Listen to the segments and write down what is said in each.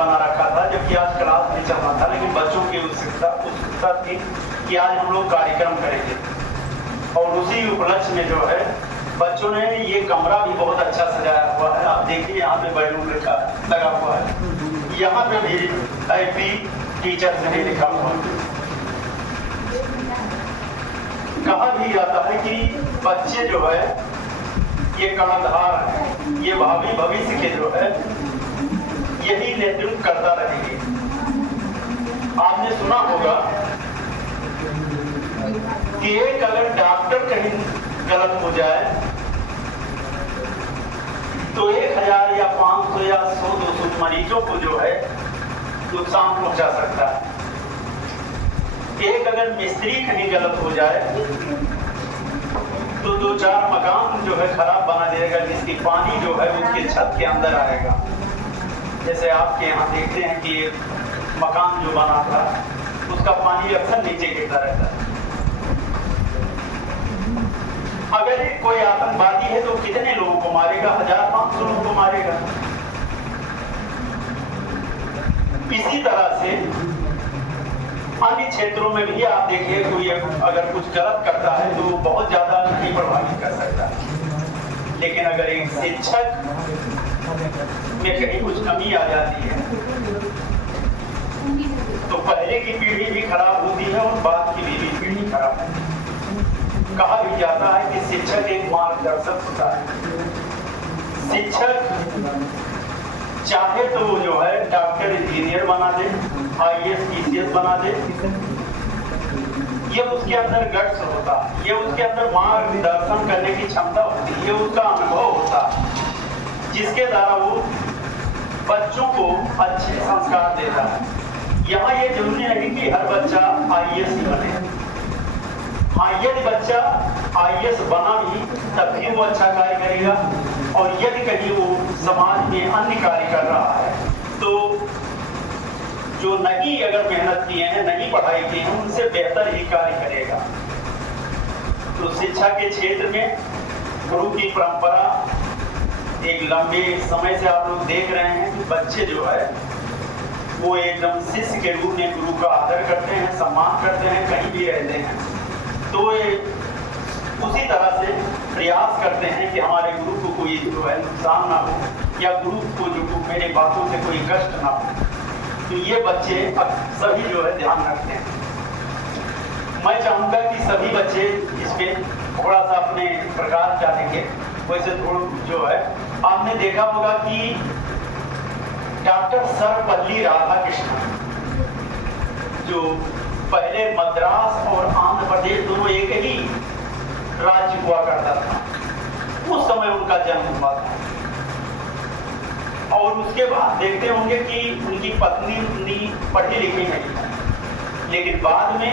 बना रखा था, जबकि आज क्लास नहीं चल रहा था, लेकिन बच्चों की उत्सुकता थी कि आज हम लोग कार्यक्रम करेंगे। और उसी उपलक्ष्य में जो है बच्चों ने ये कमरा भी बहुत अच्छा सजाया हुआ है। आप देखिए यहाँ पे बैलून लगा हुआ है, यहाँ पे भी हैप्पी टीचर्स डे लिखा हुआ है। कहा भी जाता है कि बच्चे जो है ये कर्णधार है, ये भावी भविष्य के जो है यही नेतृत्व करता रहेंगे। आपने सुना होगा कि एक अगर डॉक्टर कहीं गलत हो जाए तो 1000 या 500 या 100-200 मरीजों को जो है नुकसान पहुंचा सकता है। एक अगर मिस्त्री कहीं गलत हो जाए तो 2-4 मकान जो है खराब बना देगा, जिसकी पानी जो है उसके छत के अंदर आएगा। जैसे आपके यहाँ देखते हैं कि मकान जो बना था उसका पानी अक्सर नीचे गिरता रहता है। अगर कोई आतंकवादी है तो कितने लोगों को मारेगा? 1000-500 लोगों को मारेगा। इसी तरह से अन्य क्षेत्रों में भी आप देखिए, कोई अगर कुछ गलत करता है तो बहुत ज्यादा नहीं प्रभावित कर सकता, लेकिन अगर एक शिक्षक में कहीं कुछ कमी आ जाती है तो पहले की पीढ़ी भी खराब होती है और बाद की भी पीढ़ी खराब होती है। कहा भी जाता है कि शिक्षक एक मार्गदर्शक होता है। शिक्षक चाहे तो वो जो है डॉक्टर इंजीनियर बना दे, IAS PCS बना दे, ये उसके अंदर गट्स होता, ये उसके अंदर मार्गदर्शन करने की क्षमता होती, ये उसका अनुभव होता, जिसके द्वारा वो बच्चों को अच्छे संस्कार देता है। यहाँ ये जरूरी नहीं कि हर बच्चा IAS ही बने। हाँ, यदि बच्चा IAS बना भी तब भी वो अच्छा कार्य करेगा, और यदि कहीं वो समाज में अन्य कार्य कर रहा है तो जो नहीं अगर मेहनत किए हैं, नहीं पढ़ाई की है, उनसे बेहतर ही कार्य करेगा। तो शिक्षा के क्षेत्र में गुरु की परंपरा एक लंबे समय से आप लोग देख रहे हैं कि बच्चे जो है वो एकदम शिष्य के रूप में गुरु का आदर करते हैं, सम्मान करते हैं, कहीं भी रहते हैं तो ये उसी तरह से प्रयास करते हैं कि हमारे गुरु को कोई जो है नुकसान ना हो, या गुरु को जो मेरे बातों से कोई कष्ट ना हो। तो ये बच्चे सभी जो है ध्यान रखते हैं। मैं चाहूँगा कि सभी बच्चे इसमें थोड़ा सा अपने प्रकाश डालेंगे। वैसे थोड़ा जो है आपने देखा होगा कि डॉक्टर सर्वपल्ली राधाकृष्णन जो पहले मद्रास और आंध्र प्रदेश दोनों एक ही राज्य हुआ करता था, उस समय उनका जन्म हुआ था। और उसके बाद देखते होंगे कि उनकी पत्नी उतनी पढ़ी लिखी नहीं थी, लेकिन बाद में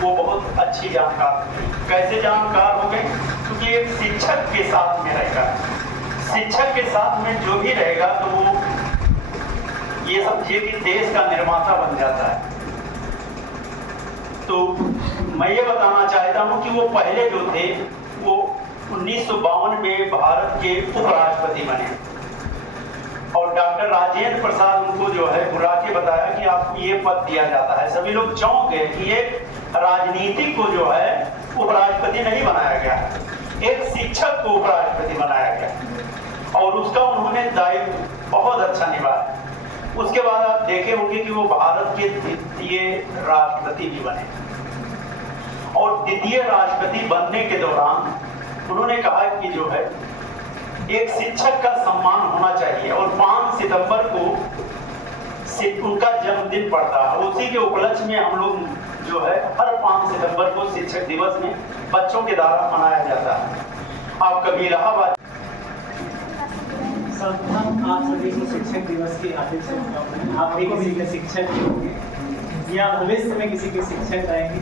वो बहुत अच्छी जानकार थी। कैसे जानकार हो गए? क्योंकि एक शिक्षक के साथ में रहेगा, शिक्षक के साथ में जो भी रहेगा तो वो ये समझिए कि देश का निर्माता बन जाता है। तो मैं ये बताना चाहता हूँ कि वो पहले जो थे वो 1952 में भारत के उपराष्ट्रपति बने, और डॉक्टर राजेंद्र प्रसाद उनको जो है बुला के बताया कि आपको ये पद दिया जाता है। सभी लोग चौंक गए कि एक राजनीतिक को जो है उपराष्ट्रपति नहीं बनाया गया, एक शिक्षक को उपराष्ट्रपति बनाया गया, और उसका उन्होंने दायित्व बहुत अच्छा निभाया। उसके बाद आप देखे होंगे कि वो भारत के द्वितीय राष्ट्रपति भी बने, और द्वितीय राष्ट्रपति बनने के दौरान उन्होंने कहा कि जो है एक शिक्षक का सम्मान होना चाहिए, और 5 सितंबर को उनका जन्मदिन पड़ता है। उसी के उपलक्ष्य में हम लोग जो है हर 5 सितंबर को शिक्षक दिवस में बच्चों के द्वारा मनाया जाता है। आप कभी इलाहाबाद आप सभी को शिक्षक दिवस की हार्दिक शुभकामनाएं। आप भी किसी के शिक्षक होंगे या भविष्य में किसी के शिक्षक रहेंगे।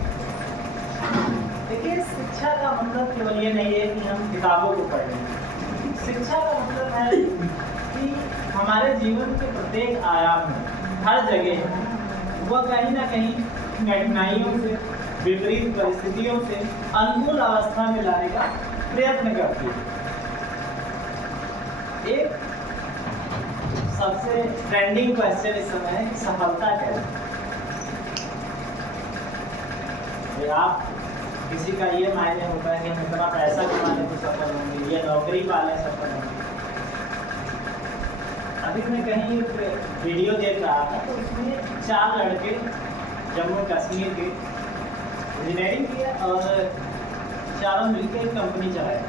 देखिए, शिक्षा का मतलब केवल ये नहीं है कि हम किताबों को पढ़ लें। शिक्षा का मतलब है कि हमारे जीवन के प्रत्येक आयाम में, हर जगह वह कहीं ना कहीं कठिनाइयों से, विपरीत परिस्थितियों से अनुकूल अवस्था में लाने का प्रयत्न करती है। एक सबसे ट्रेंडिंग क्वेश्चन इस समय है कि सफलता क्या है। तो आप किसी का ये मायने होता है कि हम इतना पैसा कमाने को सफल होंगे, ये नौकरी पाले सफल होंगे। अभी मैं कहीं एक वीडियो देख रहा था, तो उसमें 4 लड़के जम्मू कश्मीर के इंजीनियरिंग किया और चारों मिलकर एक कंपनी चलाए।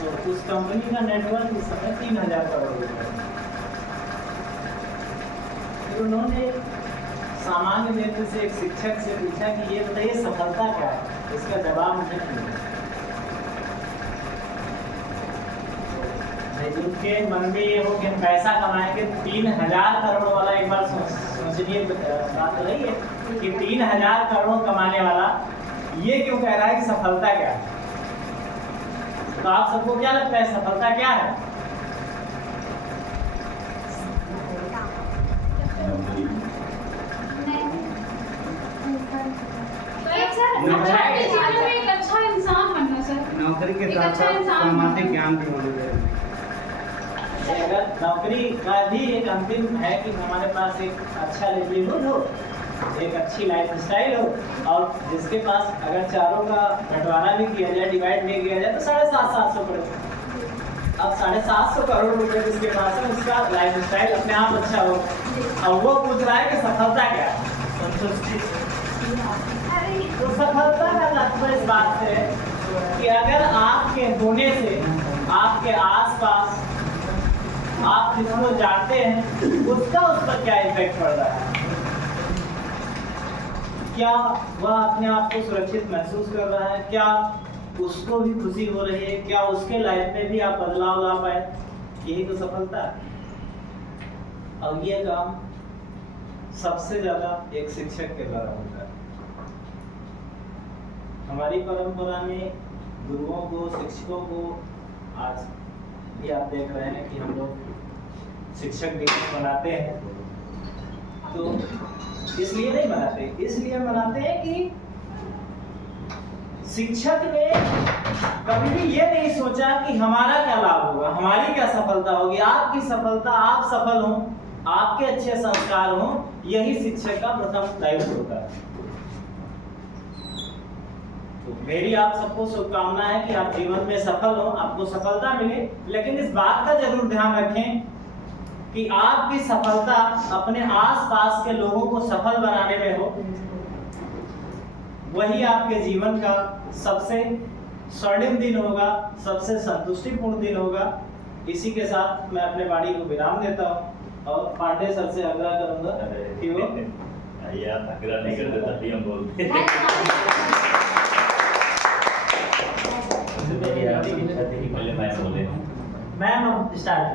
तो उस कंपनी का नेटवर्क इस समय 3000 करोड़ रुपए है। फिर उन्होंने सामान्य नेत्र से एक शिक्षक से पूछा कि ये बताइए सफलता क्या है। इसका जवाब मुझे नहीं मिला। उनके मन में ये हो कि हम पैसा कमाएंगे, 3000 करोड़ वाला एक बार सोचिए बात रही है कि 3000 करोड़ कमाने वाला ये क्यों कह रहा है कि सफलता क्या है। तो आप सबको क्या लगता है सफलता क्या है? एक अच्छा इंसान बनना सर, नौकरी के एक साथ अच्छा साथ इंसान सामाजिक ज्ञान भी होना चाहिए। अगर नौकरी का भी एक अंतिम है कि हमारे पास एक अच्छा लिवलीहुड हो, एक अच्छी लाइफ स्टाइल हो, और जिसके पास अगर चारों का बंटवारा भी किया जाए, डिवाइड भी किया जाए, तो 750 करोड़। अब 750 करोड़ रुपए जिसके पास है उसका लाइफ स्टाइल अपने आप अच्छा हो, और वो पूछ रहा है कि सफलता क्या है। संतुष्टि। तो सफलता का तात्पर्य इस बात से है कि अगर आपके होने से आपके आसपास आप जिसको जानते हैं उसका उस पर क्या इफेक्ट पड़ रहा है, क्या वह अपने आप को सुरक्षित महसूस कर रहा है, क्या उसको भी खुशी हो रही है, क्या उसके लाइफ में भी आप बदलाव ला पाए, यही तो सफलता है। और ये काम सबसे ज्यादा एक शिक्षक के द्वारा होता है। हमारी परंपरा में गुरुओं को, शिक्षकों को आज भी आप देख रहे हैं कि हम लोग शिक्षक दिवस मनाते हैं। तो इसलिए नहीं मनाते, इसलिए मनाते हैं कि शिक्षक ने कभी भी ये नहीं सोचा कि हमारा क्या लाभ होगा, हमारी क्या सफलता होगी, आपकी सफलता, आप सफल हों, आपके अच्छे संस्कार हों, यही शिक्षक का प्रथम दायित्व होता है। तो मेरी आप सबको शुभकामना है कि आप जीवन में सफल हो, आपको सफलता मिले, लेकिन इस बात का जरूर ध्यान रखें कि आपकी सफलता अपने आसपास के लोगों को सफल बनाने में हो, वही आपके जीवन का सबसे स्वर्णिम दिन होगा, सबसे संतुष्टिपूर्ण दिन होगा। इसी के साथ मैं अपने वाणी को विराम देता हूँ और पांडे सर से आग्रह करूंगा कि वो आग्रह नहीं करते तभी हम बोलते पहले मैं बोले मैम स्टार्ट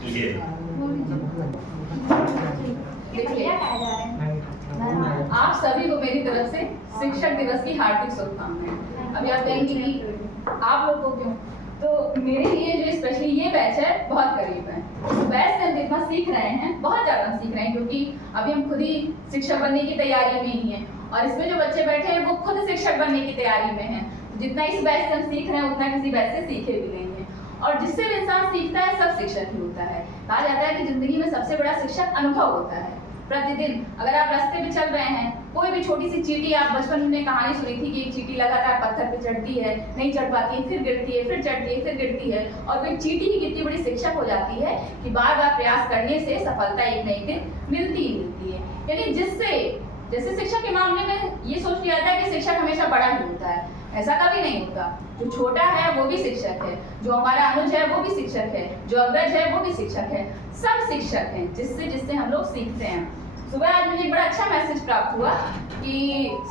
कीजिए। देखिए, आप सभी को मेरी तरफ से शिक्षक दिवस की हार्दिक शुभकामनाएं। अभी आप कहेंगे कि आप लोग को क्यों, तो मेरे लिए जो स्पेशली ये बैच है बहुत करीब है। बैच से हम जितना सीख रहे हैं, बहुत ज़्यादा हम सीख रहे हैं, क्योंकि अभी हम खुद ही शिक्षक बनने की तैयारी में ही हैं, और इसमें जो बच्चे बैठे हैं वो खुद शिक्षक बनने की तैयारी में हैं। जितना इस बैच से हम सीख रहे हैं उतना किसी बैच से सीखे भी नहीं है। और जिससे भी इंसान सीखता है सब शिक्षक ही होता है। कहा जाता है कि जिंदगी में सबसे बड़ा शिक्षक अनुभव होता है। प्रतिदिन अगर आप रास्ते पे चल रहे हैं, कोई भी छोटी सी चींटी, आप बचपन में कहानी सुनी थी कि एक चींटी लगातार पत्थर पे चढ़ती है, नहीं चढ़ पाती है, फिर गिरती है, फिर चढ़ती है, फिर गिरती है, और वो चींटी ही कितनी बड़ी शिक्षक हो जाती है कि बार बार प्रयास करने से सफलता एक न एक दिन मिलती ही मिलती है। यानी जैसे शिक्षक के मामले में ये सोच लिया जाता है कि शिक्षक हमेशा बड़ा ही होता है, ऐसा कभी नहीं होता। जो छोटा है वो भी शिक्षक है, जो हमारा अनुज है वो भी शिक्षक है, जो अग्रज है वो भी शिक्षक है, सब शिक्षक हैं जिससे हम लोग सीखते हैं। सुबह आज मुझे एक बड़ा अच्छा मैसेज प्राप्त हुआ कि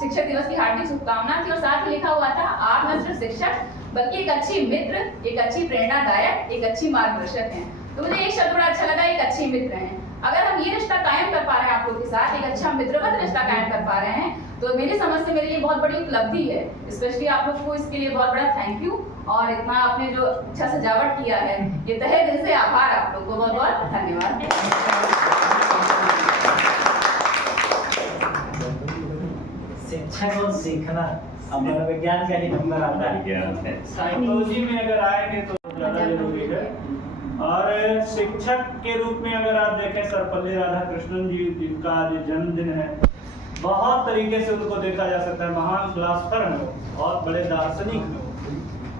शिक्षक दिवस की हार्दिक शुभकामना थी, और साथ लिखा हुआ था आप न सिर्फ शिक्षक बल्कि एक अच्छी मित्र, एक अच्छी प्रेरणादायक, एक अच्छी मार्गदर्शक हैं। तो मुझे एक शब्द बड़ा अच्छा लगा, एक अच्छी मित्र हैं। अगर हम ये रिश्ता कायम कर पा रहे हैं आप लोग के साथ, एक अच्छा मित्रवत रिश्ता कायम कर पा रहे हैं, तो मेरी समझ से मेरे लिए बहुत बड़ी उपलब्धि है। स्पेशली आप लोग को इसके लिए बहुत बड़ा थैंक यू, और इतना आपने जो अच्छा सजावट किया है, ये तहे दिल से आभार आप लोग को, बहुत बहुत धन्यवाद। शिक्षक और सीखना अपना विज्ञान का ही नंबर आता है। साइकोलॉजी में अगर आएंगे तो ज़्यादा जरूरी है। और शिक्षक के रूप में अगर आप देखें सर्वपल्ली राधाकृष्णन जी, जिनका आज जन्मदिन है, बहुत तरीके से उनको देखा जा सकता है। महान फिलासफर हैं वो, बहुत बड़े दार्शनिक हैं।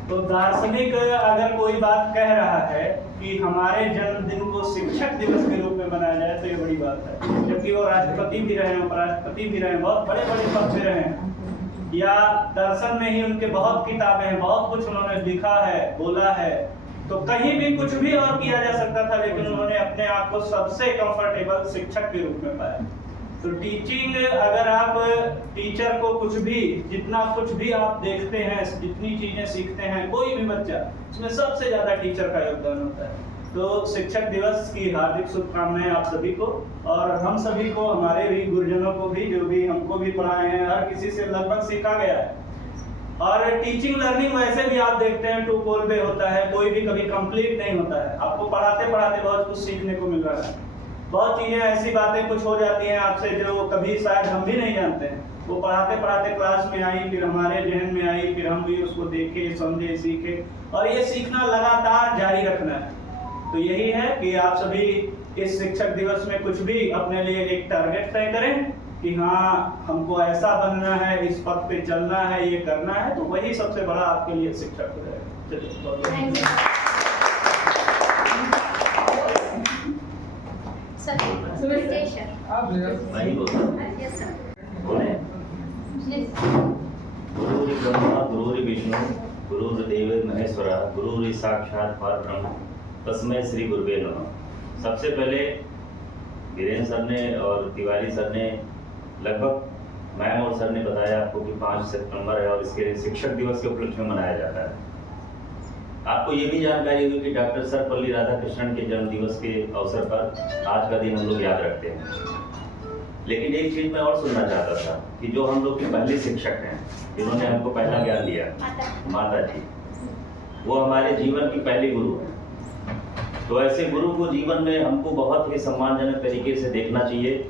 तो दार्शनिक अगर कोई बात कह रहा है कि हमारे जन्मदिन को शिक्षक दिवस के रूप में मनाया जाए तो ये बड़ी बात है, जबकि वो राष्ट्रपति भी रहे, उपराष्ट्रपति भी रहे, बहुत बड़े बड़े पद पे रहे हैं। या दर्शन में ही उनके बहुत किताबें हैं, बहुत कुछ उन्होंने लिखा है, बोला है। तो कहीं भी कुछ भी और किया जा सकता था, लेकिन उन्होंने अपने आप को सबसे कंफर्टेबल शिक्षक के रूप में पाया। तो टीचिंग, अगर आप टीचर को कुछ भी, जितना कुछ भी आप देखते हैं, जितनी चीजें सीखते हैं कोई भी बच्चा, उसमें सबसे ज्यादा टीचर का योगदान होता है। तो शिक्षक दिवस की हार्दिक शुभकामनाएं आप सभी को, और हम सभी को, हमारे भी गुरुजनों को भी, जो भी हमको भी पढ़ाए हैं, हर किसी से लगभग सीखा गया है। और टीचिंग लर्निंग वैसे भी आप देखते हैं टू पोल पे होता है, कोई भी कभी कंप्लीट नहीं होता है। आपको पढ़ाते पढ़ाते बहुत कुछ सीखने को मिल रहा है। बहुत चीजें, ऐसी बातें कुछ हो जाती हैं आपसे जो कभी शायद हम भी नहीं जानते हैं। वो पढ़ाते पढ़ाते क्लास में आई, फिर हमारे जहन में आई, फिर हम भी उसको देखे, समझे, सीखे, और ये सीखना लगातार जारी रखना है। तो यही है कि आप सभी इस शिक्षक दिवस में कुछ भी अपने लिए एक टारगेट तय करें कि हाँ, हमको ऐसा बनना है, इस पथ पे चलना है, ये करना है, तो वही सबसे बड़ा आपके लिए शिक्षक हो जाएगा। मैं ही बोलता बोले गुरु ब्रह्मा गुरु विष्णु गुरुर्देव महेश्वर गुरु साक्षात परब्रह्म तस्मै श्री गुरुवे नमः। सबसे पहले वीरेंद्र सर ने और तिवारी सर ने, लगभग मैम और सर ने बताया आपको कि 5 सितंबर है और इसके शिक्षक दिवस के उपलक्ष्य में मनाया जाता है। आपको ये भी जानकारी होगी कि डॉक्टर सर्वपल्ली राधाकृष्णन के जन्म दिवस के अवसर पर आज का दिन हम लोग याद रखते हैं। लेकिन एक चीज मैं और सुनना चाहता था कि जो हम लोग के पहले शिक्षक हैं, जिन्होंने हमको पहला ज्ञान दिया, माता जी, वो हमारे जीवन की पहली गुरु है। तो ऐसे गुरु को जीवन में हमको बहुत ही सम्मानजनक तरीके से देखना चाहिए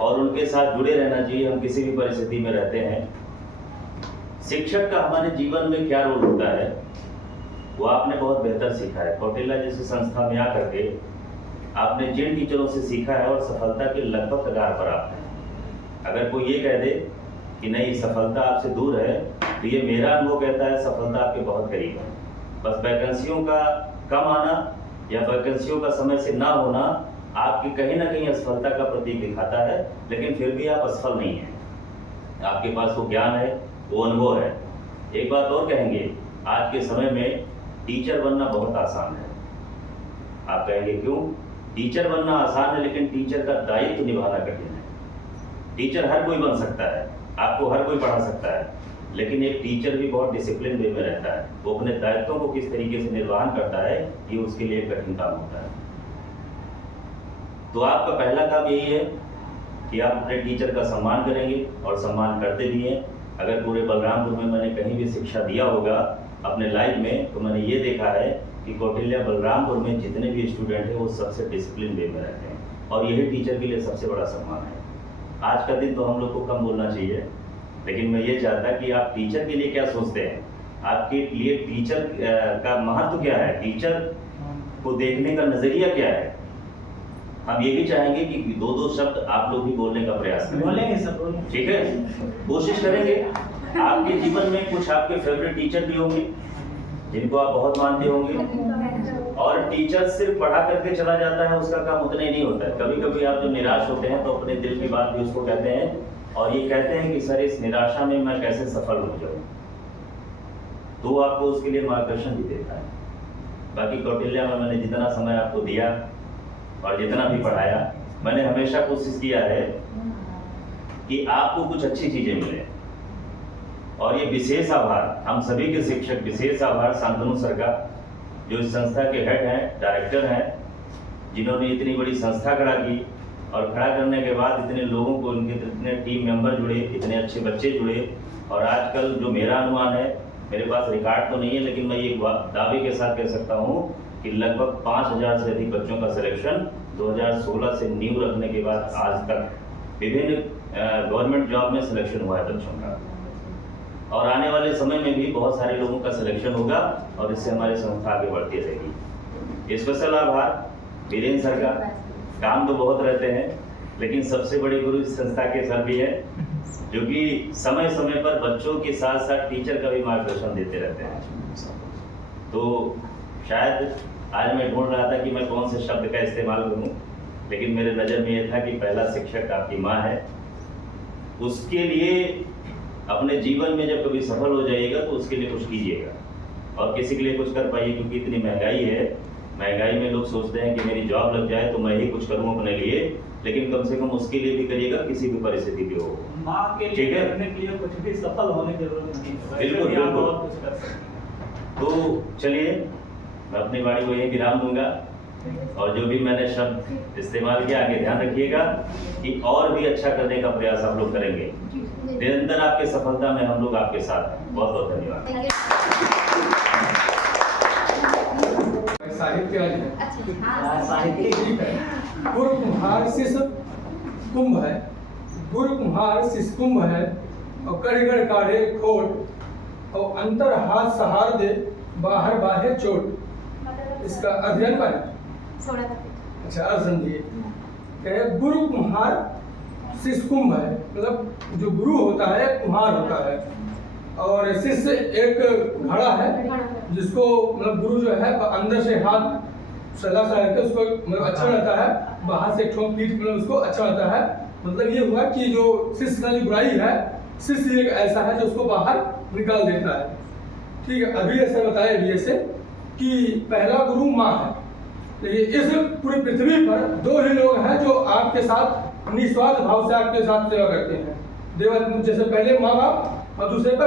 और उनके साथ जुड़े रहना चाहिए। हम किसी भी परिस्थिति में रहते हैं। शिक्षक का हमारे जीवन में क्या रोल होता है वो आपने बहुत बेहतर सीखा है। कौटिल्य जैसी संस्था में आकर के आपने जिन टीचरों से सीखा है और सफलता के लगभग कगार पर आप हैं। अगर कोई ये कह दे कि नहीं सफलता आपसे दूर है, तो ये मेरा अनुभव कहता है सफलता आपके बहुत करीब है। बस वैकेंसियों का कम आना या वैकेंसियों का समय से ना होना आपकी कहीं ना कहीं असफलता का प्रतीक दिखाता है, लेकिन फिर भी आप असफल नहीं हैं। आपके पास वो ज्ञान है, वो अनुभव है। एक बात और कहेंगे, आज के समय में टीचर बनना बहुत आसान है। आप कहेंगे क्यों? टीचर बनना आसान है, लेकिन टीचर का दायित्व निभाना कठिन है। टीचर हर कोई बन सकता है, आपको हर कोई पढ़ा सकता है, लेकिन एक टीचर भी बहुत डिसिप्लिन वे में रहता है। वो अपने दायित्वों को किस तरीके से निर्वहन करता है, ये उसके लिए कठिन काम होता है। तो आपका पहला काम यही है कि आप अपने टीचर का सम्मान करेंगे और सम्मान करते भी हैं। अगर पूरे बलरामपुर में मैंने कहीं भी शिक्षा दिया होगा अपने लाइफ में, तो मैंने ये देखा है कि कौटिल्य बलरामपुर में जितने भी स्टूडेंट हैं वो सबसे डिसिप्लिन वे में रहते हैं, और यही टीचर के लिए सबसे बड़ा सम्मान है। आज का दिन तो हम लोग को कम बोलना चाहिए, लेकिन मैं ये चाहता कि आप टीचर के लिए क्या सोचते हैं, आपके लिए टीचर का महत्व क्या है, टीचर को देखने का नजरिया क्या है। हम ये भी चाहेंगे कि 2-2 शब्द आप लोग भी बोलने का प्रयास करें। बोलेंगे सब, ठीक है, कोशिश करेंगे। आपके जीवन में कुछ आपके फेवरेट टीचर भी होंगे जिनको आप बहुत मानते होंगे, और टीचर सिर्फ पढ़ा करके चला जाता है, उसका काम उतना ही नहीं होता है। कभी कभी आप जो निराश होते हैं तो अपने दिल की बात भी उसको कहते हैं और ये कहते हैं कि सर इस निराशा में मैं कैसे सफल हो जाऊँ, तो आपको उसके लिए मार्गदर्शन भी देता है। बाकी कौटिल्य में मैंने जितना समय आपको दिया और जितना भी पढ़ाया, मैंने हमेशा कोशिश किया है कि आपको कुछ अच्छी चीजें मिले। और ये विशेष आभार हम सभी के शिक्षक, विशेष आभार शांतनु सर का, जो इस संस्था के हेड हैं, डायरेक्टर हैं, जिन्होंने इतनी बड़ी संस्था खड़ा की और खड़ा करने के बाद इतने लोगों को, उनके इतने टीम मेंबर जुड़े, इतने अच्छे बच्चे जुड़े। और आजकल जो मेरा अनुमान है, मेरे पास रिकॉर्ड तो नहीं है, लेकिन मैं ये दावे के साथ कह सकता हूँ कि लगभग 5000 से अधिक बच्चों का सिलेक्शन 2016 से नींव रखने के बाद आज तक विभिन्न गवर्नमेंट जॉब में सिलेक्शन हुआ है बच्चों का। और आने वाले समय में भी बहुत सारे लोगों का सिलेक्शन होगा और इससे हमारी संस्था आगे बढ़ती रहेगी। स्पेशल आभार वीरेंद्र सर का। काम तो बहुत रहते हैं, लेकिन सबसे बड़े गुरु इस संस्था के सर भी है, जो कि समय समय पर बच्चों के साथ साथ टीचर का भी मार्गदर्शन देते रहते हैं। तो शायद आज मैं ढूंढ रहा था कि मैं कौन से शब्द का इस्तेमाल करूं, लेकिन मेरे नज़र में ये था कि पहला शिक्षक आपकी माँ है। उसके लिए अपने जीवन में जब कभी सफल हो जाइएगा तो उसके लिए कुछ कीजिएगा, और किसी के लिए कुछ कर पाइए, क्योंकि इतनी महंगाई है। महंगाई में लोग सोचते हैं कि मेरी जॉब लग जाए तो मैं ही कुछ करूँ अपने लिए, लेकिन कम से कम उसके लिए भी करिएगा, किसी भी परिस्थिति भी हो। माँ के ठीक लिए है? करने के लिए कुछ भी सफल होने की जरूरत नहीं है। बिल्कुल, वैसे भी आप बिल्कुल। बहुत कुछ कर सकते हैं। तो चलिए मैं अपनी वाणी को यहीं विराम दूंगा, और जो भी मैंने शब्द इस्तेमाल किया आगे ध्यान रखिएगा कि और भी अच्छा करने का प्रयास आप लोग करेंगे। निरंतर आपके सफलता में हम लोग आपके साथ हैं। बहुत बहुत धन्यवाद। साहित्य आज है, साहित्य ठीक है। गुरु कुम्हार शिष्य कुंभ है, गुरु कुम्हार शिष्य कुंभ है, और कड़गड़ काढ़े खोट, और अंतर हाथ सहार दे, बाहर बाहे चोट। इसका अध्ययन पर अच्छा अर्थ समझिए। कहे गुरु कुम्हार शिष्य कुंभ है, मतलब जो गुरु होता है कुम्हार होता है, और शिष्य एक घड़ा है जिसको मतलब गुरु जो है अंदर से हाथ सदा सा रहता है, उसको मतलब अच्छा रहता है, बाहर से ठोक पीट मतलब उसको अच्छा रहता है। मतलब ये हुआ कि जो शिष्य का जो बुराई है, शिष्य एक ऐसा है जो उसको बाहर निकाल देता है। ठीक है, अभी ऐसा बताया अभी ऐसे कि पहला गुरु माँ है। देखिए इस पूरी पृथ्वी पर दो ही लोग हैं जो आपके साथ निस्वार्थ भाव से आपके साथ सेवा करते हैं। देवा जैसे पहले माँ बाप, और दूसरे पर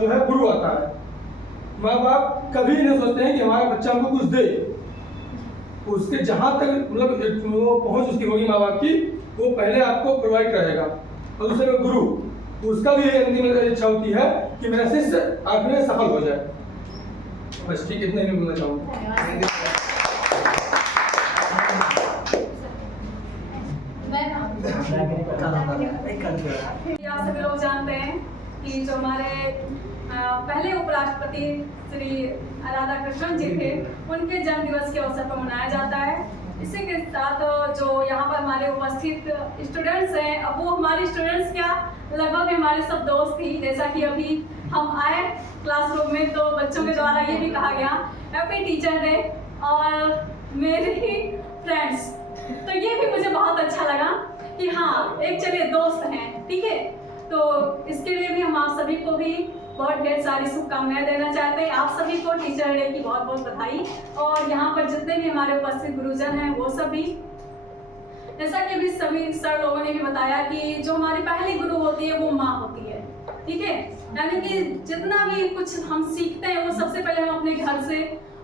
जो है गुरु आता है। माँ बाप कभी नहीं सोचते हैं कि हमारा बच्चा हमको कुछ दे, उसके जहाँ तक मतलब वो पहुँच उसकी होगी माँ बाप की, वो पहले आपको प्रोवाइड करेगा। और दूसरे में गुरु, उसका भी अंतिम इच्छा होती है कि मेरा शिष्य आखिर में सफल हो जाए। बस ठीक, इतना ही मैं बोलना चाहूँगा। आप सभी लोग जानते हैं कि जो हमारे पहले उपराष्ट्रपति श्री राधाकृष्णन जी थे, उनके जन्म दिवस के अवसर पर मनाया जाता है। इसी के साथ जो यहाँ पर हमारे उपस्थित स्टूडेंट्स हैं, अब वो हमारे स्टूडेंट्स क्या लगभग हमारे सब दोस्त ही, जैसा कि अभी हम आए क्लासरूम में तो बच्चों के द्वारा ये भी कहा गया हैप्पी टीचर डे, और मेरे ही फ्रेंड्स, तो ये भी मुझे बहुत अच्छा लगा कि हाँ एक चलिए दोस्त हैं। ठीक है, तो इसके लिए भी हम आप सभी को भी बहुत ढेर सारी शुभकामनाएं देना चाहते हैं। आप सभी को टीचर डे की बहुत बहुत बधाई, और यहाँ पर जितने भी हमारे उपस्थित गुरुजन हैं वो सभी, जैसा कि अभी सभी सर लोगों ने भी बताया कि जो हमारी पहली गुरु होती है वो माँ होती है। ठीक है, यानी कि जितना भी कुछ हम सीखते हैं वो सबसे पहले हम अपने घर से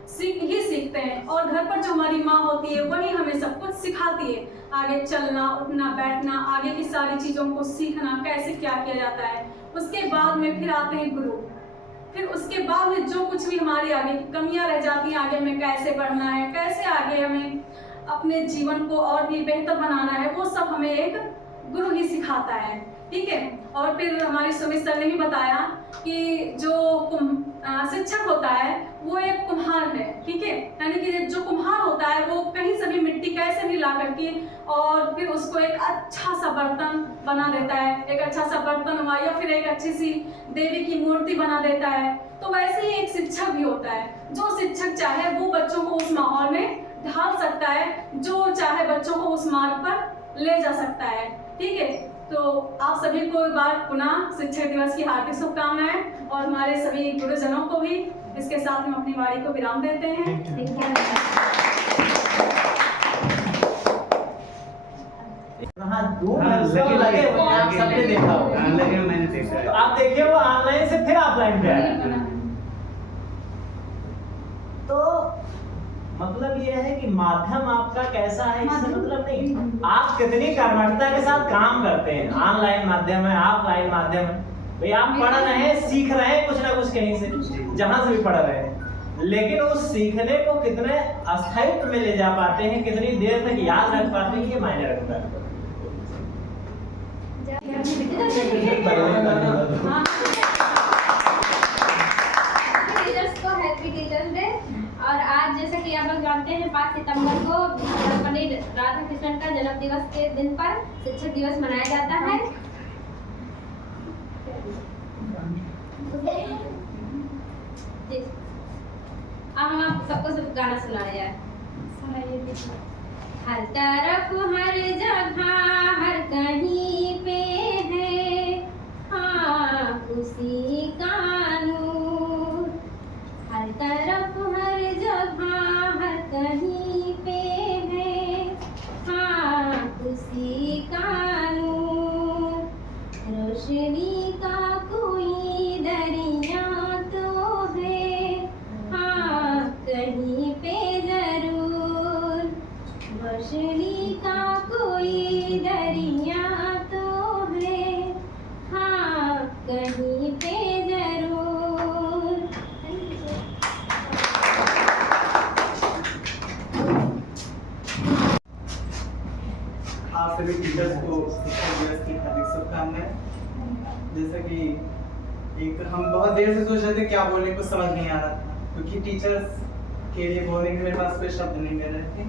सीखते हैं, और घर पर जो हमारी माँ होती है वही हमें सब कुछ सिखाती है। आगे चलना, उठना, बैठना, आगे की सारी चीज़ों को सीखना, कैसे क्या किया जाता है। उसके बाद में फिर आते हैं गुरु, फिर उसके बाद में जो कुछ भी हमारी आगे की कमियां रह जाती हैं, आगे में कैसे बढ़ना है, कैसे आगे हमें अपने जीवन को और भी बेहतर बनाना है, वो सब हमें एक गुरु ही सिखाता है। ठीक है, और फिर हमारे सुमित सर ने भी बताया कि जो शिक्षक होता है वो एक कुम्हार है। ठीक है, यानी कि जो कुम्हार होता है वो कहीं से भी मिट्टी कैसे भी ला करके और फिर उसको एक अच्छा सा बर्तन बना देता है, एक अच्छा सा बर्तन हुआ या फिर एक अच्छी सी देवी की मूर्ति बना देता है। तो वैसे ही एक शिक्षक भी होता है, जो शिक्षक चाहे वो बच्चों को उस माहौल में ढाल सकता है, जो चाहे बच्चों को उस मार्ग पर ले जा सकता है। ठीक है, तो आप सभी को एक बार पुनः शिक्षक दिवस की हार्दिक शुभकामनाएं, और हमारे सभी गुरुजनों को भी। इसके साथ हम अपनी वाणी को विराम देते हैं। सबने देखा होगा, मैंने देखा। तो आप देखिए वो ऑनलाइन से फिर ऑफलाइन पे आया। तो मतलब ये है कि माध्यम आपका कैसा है इससे मतलब नहीं, आप कितनी कर्मठता के साथ काम करते हैं। ऑनलाइन माध्यम है, ऑफलाइन माध्यम है, भाई आप पढ़ रहे हैं, सीख रहे हैं कुछ ना कुछ कहीं से, जहां से भी पढ़ रहे हैं, लेकिन उस सीखने को कितने स्थायित्व में ले जा पाते हैं, कितनी देर तक याद रख पाते हैं, ये मायने रखता है। टीचर्स को हैप्पी टीचर्स डे। और आज आज जैसा कि आप लोग जानते हैं 5 सितंबर को पंडित राधा कृष्णन का जन्म दिवस के दिन पर शिक्षक दिवस मनाया जाता है। अब हम आप सबको सब गाना सुनाया जाए। हर तरफ हर जगह हर कहीं पे है हाँ खुशी का नूर। हर तरफ हर जगह हर कहीं पे है हाँ खुशी का नूर। रोशनी का कोई दरिया तो है हाँ कहीं पे जरूर। रोशनी का कोई दरिया तो है हाँ कहीं पे जरूर। आप सभी टीचर्स को शिक्षक दिवस की हार्दिक शुभकामनाएं। जैसा कि एक हम बहुत देर से सोच रहे थे क्या बोलने को समझ नहीं आ रहा था, क्योंकि टीचर्स के लिए बोलने के मेरे पास कोई शब्द नहीं मिल रहे थे।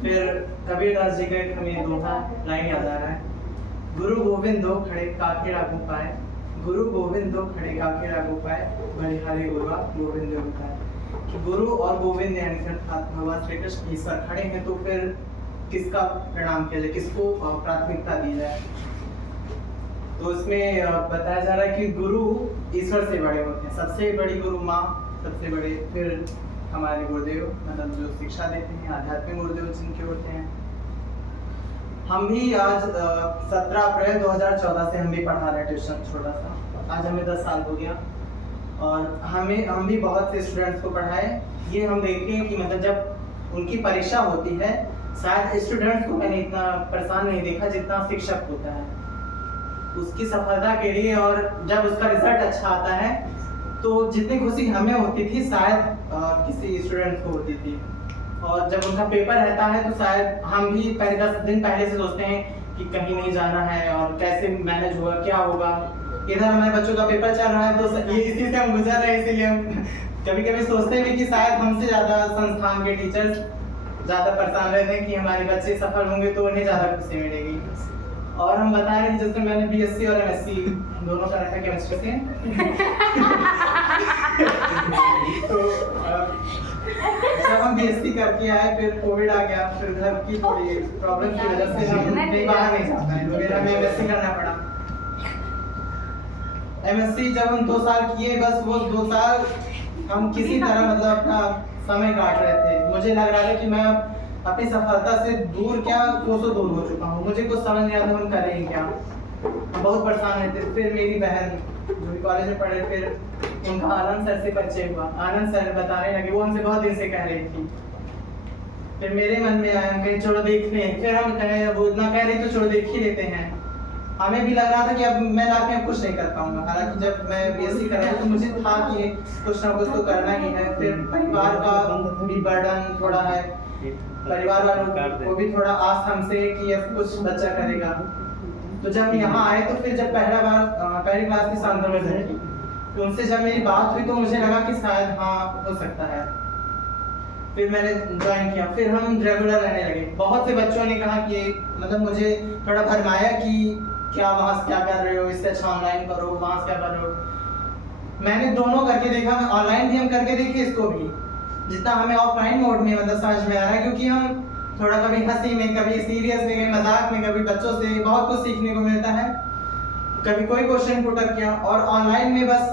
फिर कबीरदास जी का एक हमें दोहा लाइन याद आ रहा है, गुरु गोविंद दो खड़े काके रागू पाए। गुरु गोविंद दो खड़े काके रागू पाए, बलिहारी गुरुआ गोविंद देव पाए। कि गुरु और गोविंद यानी भगवान श्री कृष्ण ईश्वर खड़े हैं, तो फिर किसका प्रणाम किया जाए, किसको प्राथमिकता दी जाए। तो इसमें बताया जा रहा है कि गुरु ईश्वर से बड़े होते हैं। सबसे बड़ी गुरु माँ, सबसे बड़े फिर हमारे गुरुदेव, मतलब जो शिक्षा देते हैं, आध्यात्मिक गुरुदेव जिनके होते हैं। हम भी आज 17 अप्रैल 2014 से हम भी पढ़ा रहे हैं ट्यूशन छोटा सा। आज हमें 10 साल हो गया और हम भी बहुत से स्टूडेंट्स को पढ़ाए। ये हम देखते हैं कि मतलब जब उनकी परीक्षा होती है, शायद स्टूडेंट्स को मैंने इतना परेशान नहीं देखा जितना शिक्षक होता है उसकी सफलता के लिए। और जब उसका रिजल्ट अच्छा आता है तो जितनी खुशी हमें होती थी शायद किसी स्टूडेंट को होती थी। और जब उनका पेपर रहता है तो शायद हम भी पहले 10 दिन पहले से सोचते हैं कि कहीं नहीं जाना है और कैसे मैनेज होगा, क्या होगा। इधर हमारे बच्चों का पेपर चल रहा है तो ये इसी से हम गुजर रहे हैं। इसीलिए हम कभी कभी सोचते भी कि शायद हमसे ज़्यादा संस्थान के टीचर्स ज़्यादा परेशान रहते हैं कि हमारे बच्चे सफल होंगे तो उन्हें ज़्यादा खुशी मिलेगी। और हम बता रहे हैं जैसे मैंने बीएससी और एमएससी दोनों का रखा केमिस्ट्री से। तो जब हम बीएससी करके आए फिर कोविड आ गया, फिर घर की थोड़ी प्रॉब्लम की वजह से हम बाहर नहीं जा पाए, तो फिर हमें एमएससी करना पड़ा। एमएससी जब हम 2 साल किए, बस वो 2 साल हम किसी तरह मतलब अपना समय काट रहे थे। मुझे लग रहा था कि मैं अपनी सफलता से दूर क्या कोसों दूर हो चुका हूँ। मुझे कुछ समझ नहीं आता हम करें क्या, हम बहुत परेशान रहते। फिर मेरी बहन जो भी कॉलेज में पढ़े, फिर उनका आनंद सर से परिचय हुआ। आनंद सर बताने लगे, वो हमसे बहुत दिन से कह रही थी। फिर मेरे मन में आया कहीं चलो देखते हैं। फिर हम कहे वो इतना कह रही तो चलो देख ही लेते हैं। हमें भी लग रहा था कि अब मैं लाइफ में कुछ नहीं कर पाऊंगा। हालांकि जब मैं बीएससी कर रहा था तो मुझे था कि कुछ ना कुछ तो करना ही है। फिर परिवार का भी बर्डन थोड़ा है, परिवार वालों को भी थोड़ा आस हमसे कि अब कुछ बच्चा करेगा। तो जब यहाँ आए तो फिर जब पहली क्लास की शांता में थी तो उनसे जब मेरी बात हुई तो मुझे लगा कि शायद हाँ हो सकता है। फिर मैंने ज्वाइन किया, फिर हम रेगुलर रहने लगे। बहुत से बच्चों ने कहा कि मतलब मुझे थोड़ा भरमाया कि क्या वहाँ से क्या कर रहे हो, इससे अच्छा ऑनलाइन करो, वहाँ से क्या कर रहे हो। मैंने दोनों करके देखा, ऑनलाइन भी हम करके देखे, इसको भी जितना हमें ऑफलाइन मोड में मतलब समझ में आ रहा है। क्योंकि हम थोड़ा कभी हंसी में, कभी सीरियस में, कभी मजाक में, कभी बच्चों से बहुत कुछ सीखने को मिलता है। कभी कोई क्वेश्चन पुट अप किया। और ऑनलाइन में बस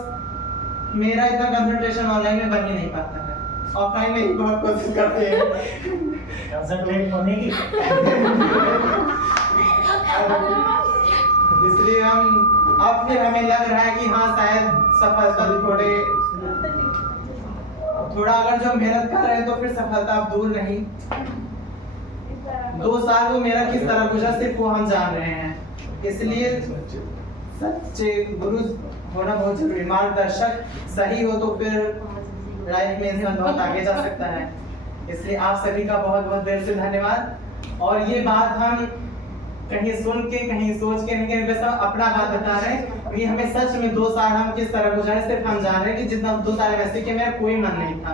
मेरा इतना कंसंट्रेशन ऑनलाइन में बन ही नहीं पाता है, ऑफलाइन में ही बहुत कोशिश करते हैं कंसंट्रेट होने की। इसलिए हम अब फिर हमें लग रहा है कि हाँ शायद सफलता थोड़ा अगर जो मेहनत कर रहे हैं तो फिर सफलता अब दूर नहीं। 2 साल वो मेरा किस तरह गुजरा सिर्फ वो हम जान रहे हैं। इसलिए सच्चे गुरु होना बहुत जरूरी। मार्गदर्शक सही हो तो फिर लाइफ में इंसान बहुत आगे जा सकता है। इसलिए आप सभी का बहुत बहुत दिल से धन्यवाद। और ये बात हम कहीं सुन के कहीं सोच के नहीं, वैसा अपना बात बता रहे हैं। ये हमें सच में 2 साल हम किस तरह गुजारे सिर्फ हम जान रहे हैं कि जितना 2 साल वैसे कि मेरा कोई मन नहीं था।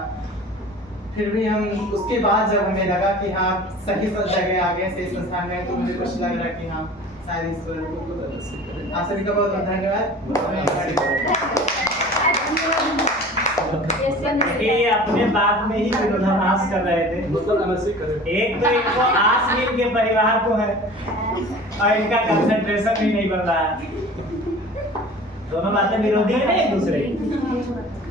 फिर भी हम उसके बाद जब हमें लगा कि हाँ सही जगह आ गए, सही संस्थान गए, तो मुझे कुछ लग रहा कि हाँ शायद ईश्वर को। आप सभी का बहुत बहुत धन्यवाद। ये अपने बात में ही विरोधाभास कर रहे थे। एक तो इनको आस भी इनके परिवार को है और इनका कंसंट्रेशन भी नहीं बन रहा है। दोनों बातें विरोधी है ना एक दूसरे की।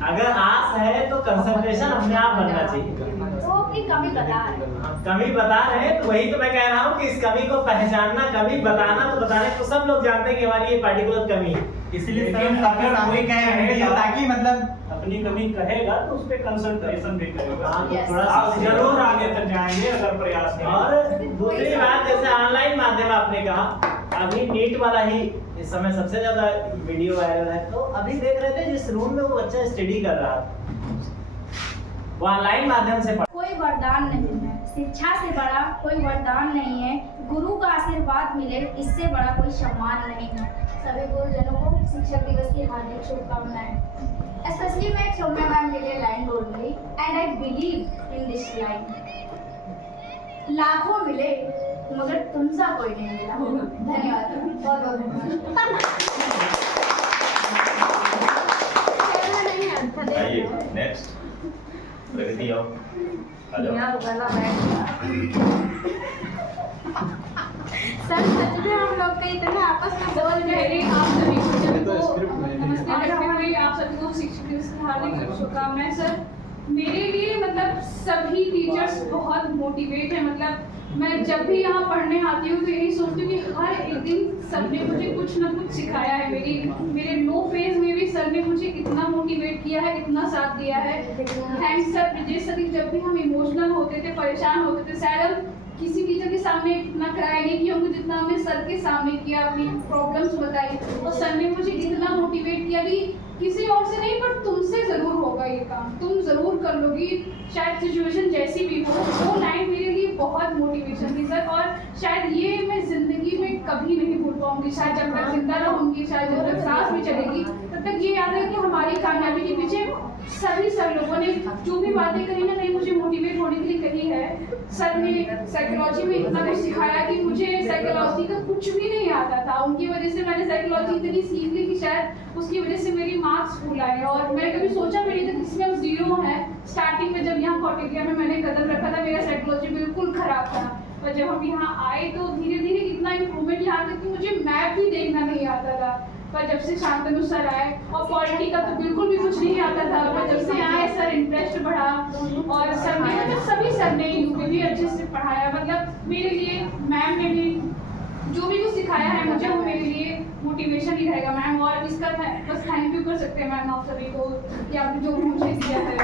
अगर आस है तो कंसंट्रेशन अपने आप बनना चाहिए। वो अपनी कमी बता रहे हैं। कमी बता रहे हैं तो वही तो मैं कह रहा हूँ कि इस कमी को पहचानना, कमी बताना तो बताने को सब लोग जानते हैं कि हमारी ये पार्टिकुलर कमी है। इसलिए अगर कोई कह रहे हैं ताकि मतलब अपनी कमी कहेगा तो उस पर कंसंट्रेशन भी करेगा। हाँ, तो Yes. थोड़ा सा आप जरूर आगे तक जाएंगे अगर प्रयास करेंगे। और दूसरी बात, जैसे ऑनलाइन माध्यम आपने कहा, अभी नीट वाला ही इस समय सबसे ज्यादा वीडियो वायरल है। तो अभी देख रहे थे जिस रूम में वो बच्चा स्टडी कर रहा था वो ऑनलाइन माध्यम से कोई वरदान नहीं है, शिक्षा से बड़ा कोई वरदान नहीं है। गुरु का आशीर्वाद मिले, इससे बड़ा कोई सम्मान नहीं है। सभी गुरुजनों को शिक्षक दिवस की हार्दिक शुभकामनाएं। स्पेशली मैं सौम्या मैम के लिए लाइन बोल रही, and I believe in this line. लाखों मिले मगर तुमसा कोई नहीं मिला। धन्यवाद, बहुत बहुत धन्यवाद। आइए नेक्स्ट प्रगति आओ, आ जाओ। सर सच में हम लोग के इतना आपस में बोल रहे पहले आप सभी को नमस्ते करते हुए आप सभी को शिक्षक दिवस की हार्दिक शुभकामनाएं। सर मेरे लिए मतलब सभी टीचर्स बहुत मोटिवेट है। मतलब मैं जब भी यहाँ पढ़ने आती हूँ तो यही सोचती हूँ कि हर एक दिन सर ने मुझे कुछ ना कुछ सिखाया है। मेरे लो फेज में भी सर ने मुझे इतना मोटिवेट किया है, इतना साथ दिया है। Thanks sir. विजय सर, जब भी हम इमोशनल होते थे, परेशान होते थे, शायद हम किसी टीचर के सामने इतना क्राई नहीं किया होंगे जितना हमने सर के सामने किया, अपनी प्रॉब्लम्स बताई। और सर ने मुझे इतना मोटिवेट किया कि किसी और से नहीं पर तुमसे ज़रूर होगा ये काम, तुम ज़रूर कर लोगी, शायद सिचुएशन जैसी भी हो। वो लाइन मेरे लिए बहुत मोटिवेशन थी सर, और शायद ये मैं ज़िंदगी में कभी नहीं भूल पाऊंगी। शायद जब तक जिंदा रहूंगी, शायद जब तक सांस भी चलेगी, तब तक ये याद है कि हमारी कामयाबी के पीछे सभी सर लोगों ने जो भी बातें कही ना, नहीं मुझे मोटिवेट होने के लिए कही है। सर ने साइकोलॉजी में इतना कुछ सिखाया कि मुझे साइकोलॉजी का कुछ भी नहीं आता था। उनकी वजह से मैंने साइकोलॉजी इतनी सीख ली कि शायद उसकी वजह से मेरी मार्क्स फुल आए। और मैं कभी सोचा भी नहीं था इसमें हम जीरो है। स्टार्टिंग में जब यहाँ कॉटेरिया में मैंने कदम रखा था, मेरा साइकोलॉजी बिल्कुल खराब था। पर जब हम यहाँ आए तो धीरे धीरे इतना इम्प्रूवमेंट यहाँ तक कि मुझे मैप भी देखना नहीं आता था। पर जब से शांतनु सर आए, और पॉलिटी का तो बिल्कुल भी कुछ नहीं आता था, पर जब से आए सर इंटरेस्ट बढ़ा। और सर ने मतलब सभी सर ने यूपी भी अच्छे से पढ़ाया। मतलब मेरे लिए मैम ने भी जो भी कुछ सिखाया है मुझे, वो मेरे लिए मोटिवेशन ही रहेगा मैम। और इसका बस थैंक यू कर सकते हैं मैम आप सभी को कि आपने जो मुझे दिया है।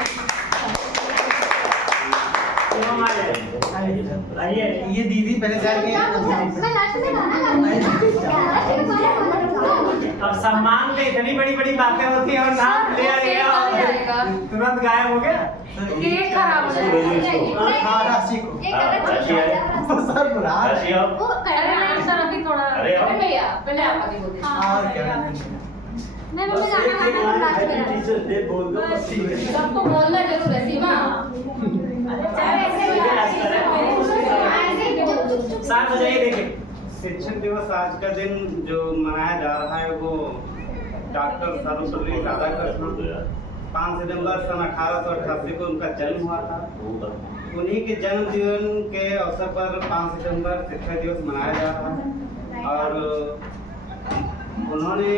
आइए, ये दीदी पहले जाके अब सम्मान पे इतनी बड़ी बड़ी बातें होती है और नाम लिया गया और तुरंत गायब हो गया। केक खराब हो जाएगा। हाँ राशि को राशि है। सर बुरा राशि आओ। वो सर अभी थोड़ा अरे आओ। पहले आप आगे बोलते हैं। और क्या मैं मम्मी गाना सबको बोलना जरूर है सीमा। 7 बजे देखिए। शिक्षक दिवस आज का दिन जो मनाया जा रहा है वो डॉक्टर सर्वपल्ली राधाकृष्णन 5 सितंबर सन 1888 को उनका जन्म हुआ था। उन्हीं के जन्म दिन के अवसर पर 5 सितंबर शिक्षक दिवस मनाया जा रहा है। और उन्होंने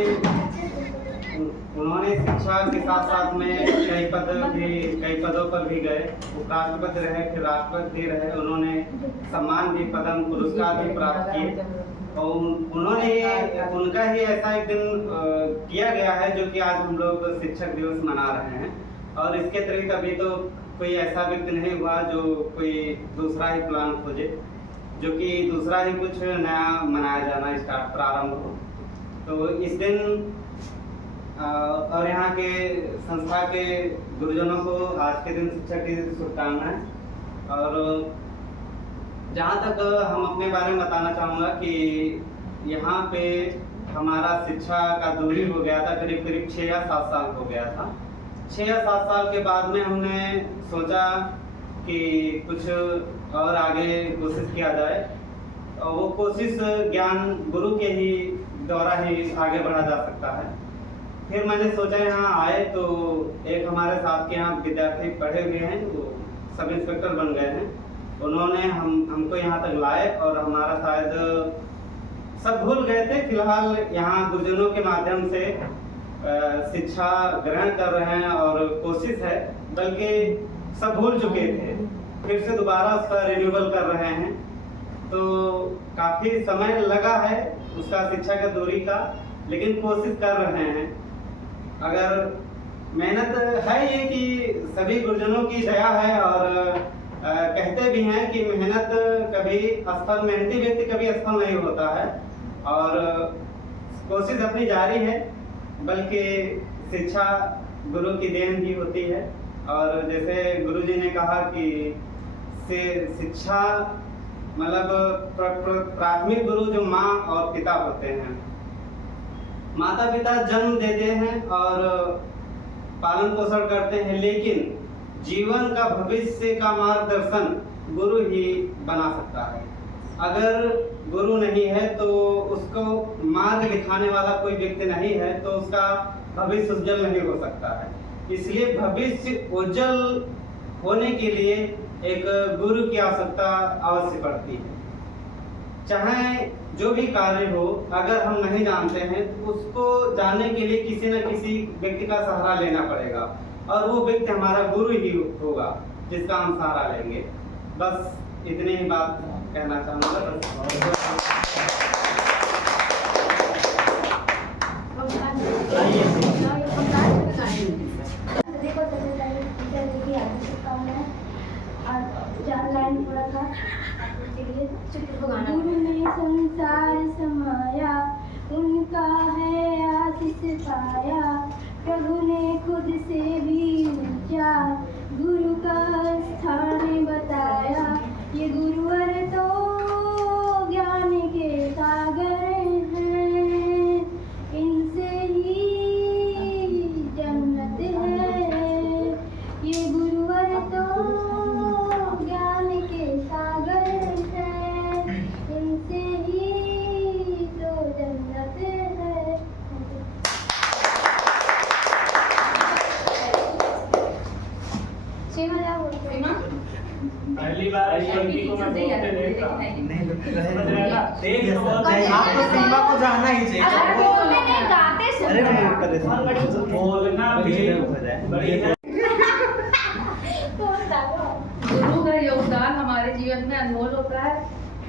शिक्षा के साथ साथ में कई पदों पर भी गए। उपराष्ट्रपति रहे, फिर राष्ट्रपति रहे। उन्होंने सम्मान भी, पद्म पुरस्कार भी प्राप्त किए। और उनका ही ऐसा एक दिन किया गया है जो कि आज हम लोग शिक्षक दिवस मना रहे हैं। और इसके अतिरिक्त अभी तो कोई ऐसा व्यक्ति नहीं हुआ जो कोई दूसरा ही प्लान खोजे, जो कि दूसरा ही कुछ नया मनाया जाना स्टार्ट प्रारंभ हो। तो इस दिन और यहाँ के संस्था के गुरुजनों को आज के दिन शिक्षक की शुभकामनाएं। और जहाँ तक हम अपने बारे में बताना चाहूँगा कि यहाँ पे हमारा शिक्षा का दूरी हो गया था, करीब 6 या 7 साल हो गया था। 6 या 7 साल के बाद में हमने सोचा कि कुछ और आगे कोशिश किया जाए, और वो कोशिश ज्ञान गुरु के ही द्वारा ही आगे बढ़ा जा सकता है। फिर मैंने सोचा यहाँ आए तो एक हमारे साथ के यहाँ विद्यार्थी पढ़े हुए हैं, वो सब इंस्पेक्टर बन गए हैं, उन्होंने हमको यहाँ तक लाए और हमारा शायद सब भूल गए थे। फिलहाल यहाँ गुरुजनों के माध्यम से शिक्षा ग्रहण कर रहे हैं और कोशिश है, बल्कि सब भूल चुके थे, फिर से दोबारा उसका रिन्यूअल कर रहे हैं। तो काफ़ी समय लगा है उसका शिक्षा का दूरी का, लेकिन कोशिश कर रहे हैं। अगर मेहनत है ये कि सभी गुरुजनों की दया है, और कहते भी हैं कि मेहनत कभी असफल, मेहनती व्यक्ति कभी असफल नहीं होता है, और कोशिश अपनी जारी है, बल्कि शिक्षा गुरु की देन भी होती है। और जैसे गुरुजी ने कहा कि शिक्षा मतलब प्राथमिक गुरु जो माँ और पिता होते हैं। माता पिता जन्म देते हैं और पालन पोषण करते हैं, लेकिन जीवन का भविष्य का मार्गदर्शन गुरु ही बना सकता है। अगर गुरु नहीं है तो उसको मार्ग दिखाने वाला कोई व्यक्ति नहीं है, तो उसका भविष्य उज्जवल नहीं हो सकता है। इसलिए भविष्य उज्जवल होने के लिए एक गुरु की आवश्यकता अवश्य पड़ती है। चाहे जो भी कार्य हो, अगर हम नहीं जानते हैं तो उसको जानने के लिए किसी न किसी व्यक्ति का सहारा लेना पड़ेगा, और वो व्यक्ति हमारा गुरु ही होगा जिसका हम सहारा लेंगे। बस इतनी ही बात कहना चाहूँगा। गुरु ने संसार समाया, उनका है आशीष पाया, प्रभु ने खुद से भी ऊंचा गुरु का स्थान बताया। ये गुरुवर तो ज्ञान के सागर हैं, इनसे ही जन्नत है। ये गुरुवर तो ज्ञान के सागर हैं, इनसे ही तो जन्नत है। सीमा क्या बोलते हैं? पहली बार इस लड़की को मैं बोलते देखा। समझ रहे ना? देख तो आपको सीमा को जानना ही चाहिए। अगर बोलने नहीं गाते सुनते हैं। बोलना भी बड़ी है। गुरु का योगदान हमारे जीवन में अनमोल होता है।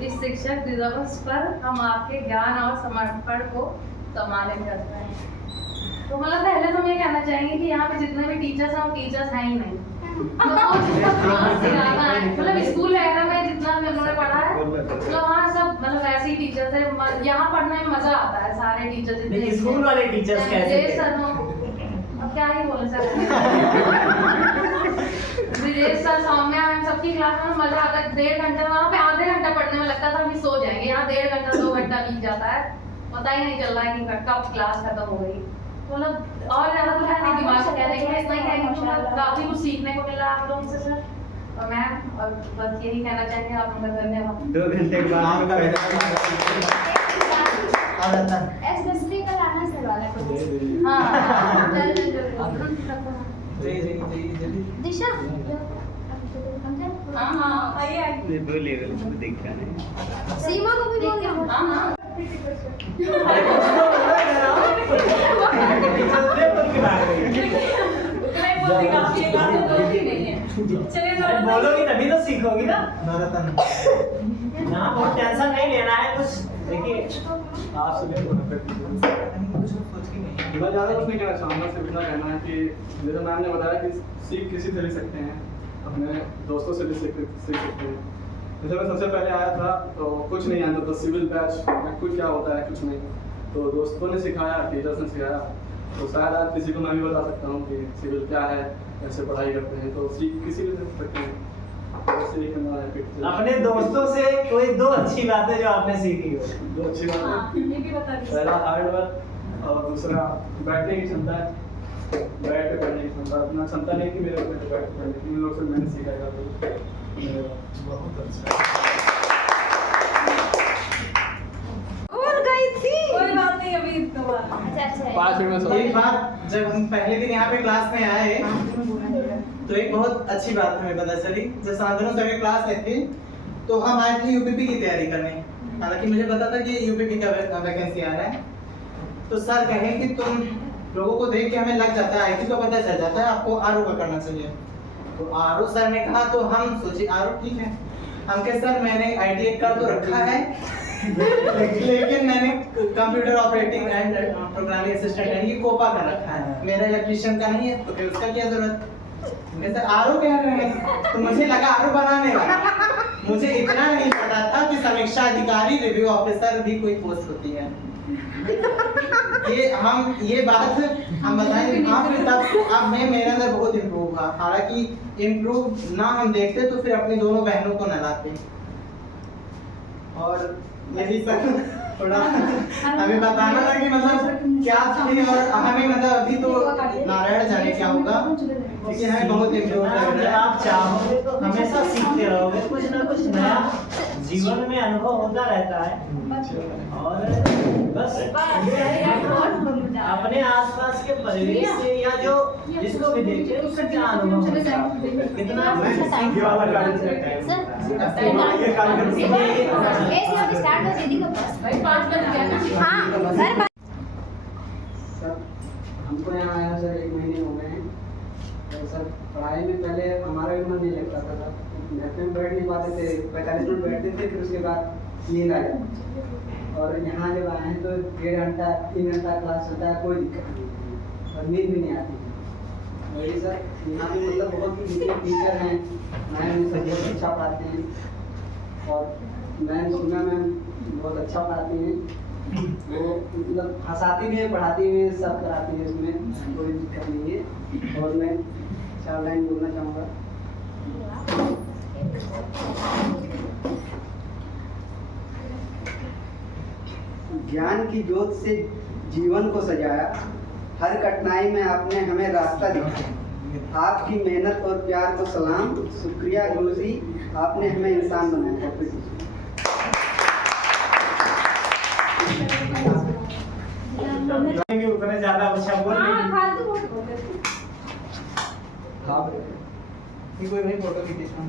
इस शिक्षक दिवस पर हम आपके ज्ञान और समर्पण को सम्मानित करते हैं। तो मतलब पहले तो मैं कहना चाहेंगे कि यहाँ पे जितने भी टीचर्स हैं वो टीचर्स हैं ही नहीं। मतलब स्कूल वगैरह में जितना भी उन्होंने पढ़ा है तो वहाँ सब मतलब ऐसे ही टीचर्स है। यहाँ पढ़ने में मजा आता है। सारे टीचर्स जितने स्कूल वाले टीचर्स कैसे थे? अब क्या ही बोल सकते हैं। विदेश सर, सौम्या मैम, सबकी क्लास में मजा आता है। 1.5 घंटा वहाँ पे आधे घंटा पढ़ने में लगता था हम सो जाएंगे। यहाँ 1.5 घंटा 2 घंटा बीत जाता है, पता ही नहीं चल रहा है कि कब क्लास खत्म हो गई। मतलब और ज्यादा तो है नहीं दिमाग से कहने के लिए, इतना ही कहेंगे कि मतलब काफी कुछ सीखने को मिला आप लोगों से सर और मैम, और बस यही कहना चाहेंगे आप लोगों का धन्यवाद। 2 घंटे के बाद एसएसटी का लाना सर वाला को। हाँ दिशा हाँ हाँ आइए आइए। बोलिए देखा नहीं। सीमा को भी बोल दो। हाँ हाँ बोलोगी तभी तो सीखोगी ना। यहाँ बहुत टेंशन नहीं लेना है कुछ। देखिए आप सभी मैं ज़्यादा कुछ नहीं कहना चाहूँगा, सिर्फ इतना कहना है कि जैसे मैम ने बताया कि सीख किसी से भी सकते हैं, अपने दोस्तों से भी सीख सकते हैं। जैसे मैं सबसे पहले आया था तो कुछ नहीं जानता था, सिविल बैच में कुछ क्या होता है कुछ नहीं, तो दोस्तों ने सिखाया, टीचर्स ने सिखाया, तो शायद आज किसी को मैं भी बता सकता हूँ कि सिविल क्या है, कैसे पढ़ाई करते हैं, तो सीख किसी भी से सकते हैं। अपने दोस्तों से कोई 2 अच्छी बातें जो आपने सीखी हो। 2 अच्छी बातें, पहला हार्ड वर्क और दूसरा बैठने की क्षमता है। बैठ कर पढ़ने की क्षमता, इतना क्षमता नहीं कि मेरे ऊपर बैठ कर, लेकिन इन लोग से मैंने सीखा था तो बहुत अच्छा है। कोई बात नहीं, अभी इतना अच्छा 5 मिनट में एक बात, जब हम पहले दिन यहाँ पे क्लास में आए तो एक बहुत अच्छी बात हमें पता चली। जब साधनों से हमें क्लास आई थी तो हम आए थे यूपीपी की तैयारी करने। हालांकि मुझे पता था कि यूपीपी का वैकेंसी आ रहा है, तो सर कहे कि तुम लोगों को देख के हमें लग जाता है, आईटी को पता चल जाता है, आपको आरओ का करना चाहिए। तो आरओ सर ने कहा, तो हम सोचे आरओ ठीक है। हम कहे सर मैंने आईटीआई कर तो रखा है लेकिन मैंने computer operating and programming assistant यानी कि कोपा कर रखा है, मेरा इलेक्ट्रीशियन का नहीं है, तो फिर उसका क्या जरूरत। सर आरओ कह रहे हैं, तो मुझे लगा आरओ बनाने वाला। मुझे इतना नहीं पता था कि समीक्षा अधिकारी रिव्यू ऑफिसर भी कोई पोस्ट होती है। ये बात हम बताएंगे तब अब मेरे अंदर बहुत इम्प्रूव हुआ। हालांकि इम्प्रूव ना हम देखते तो फिर अपनी दोनों बहनों को न लाते। और यही सब थोड़ा हमें बताना था कि मतलब क्या थी, और हमें मतलब अभी तो नारायण जाने क्या होगा, लेकिन हमें बहुत इम्प्रूव लग रहा है। आप चाहोगे तो हमेशा सीखते रहोगे, कुछ ना कुछ नया जीवन में अनुभव होता रहता है। और बस अपने आसपास के परिवेश से या जो जिसको भी देखते हैं उससे क्या अनुभव होता है, इतना ये वाला कार्य भाई 5 बज गया ना। सर हमको यहाँ आया सर 1 महीने हो गए हैं। तो सर पढ़ाई में पहले हमारा भी मन नहीं लगता था, घर में बैठ नहीं पाते थे, 45 मिनट बैठते थे, फिर उसके बाद नींद आ जाती। और यहाँ जब आए हैं तो 1.5 घंटा 3 घंटा क्लास होता है, कोई दिक्कत नहीं और नींद भी नहीं आती। वही सर यहाँ पे मतलब बहुत टीचर हैं, मैम सब बहुत अच्छा पढ़ाते हैं, और मैम सुना मैम बहुत अच्छा पढ़ाती हैं। वो मतलब हंसाती भी है, पढ़ाती भी है, सब कराती है, इसमें कोई दिक्कत नहीं है। और मैं 4 लाइन बोलना चाहूँगा। ज्ञान की ज्योत से जीवन को सजाया, हर कठिनाई में आपने हमें रास्ता दिखाया। आपकी मेहनत और प्यार को सलाम, शुक्रिया गुरुजी, आपने हमें इंसान बनाया। उतने ज्यादा अच्छा बोल कोई नहीं फोटो भी खींचना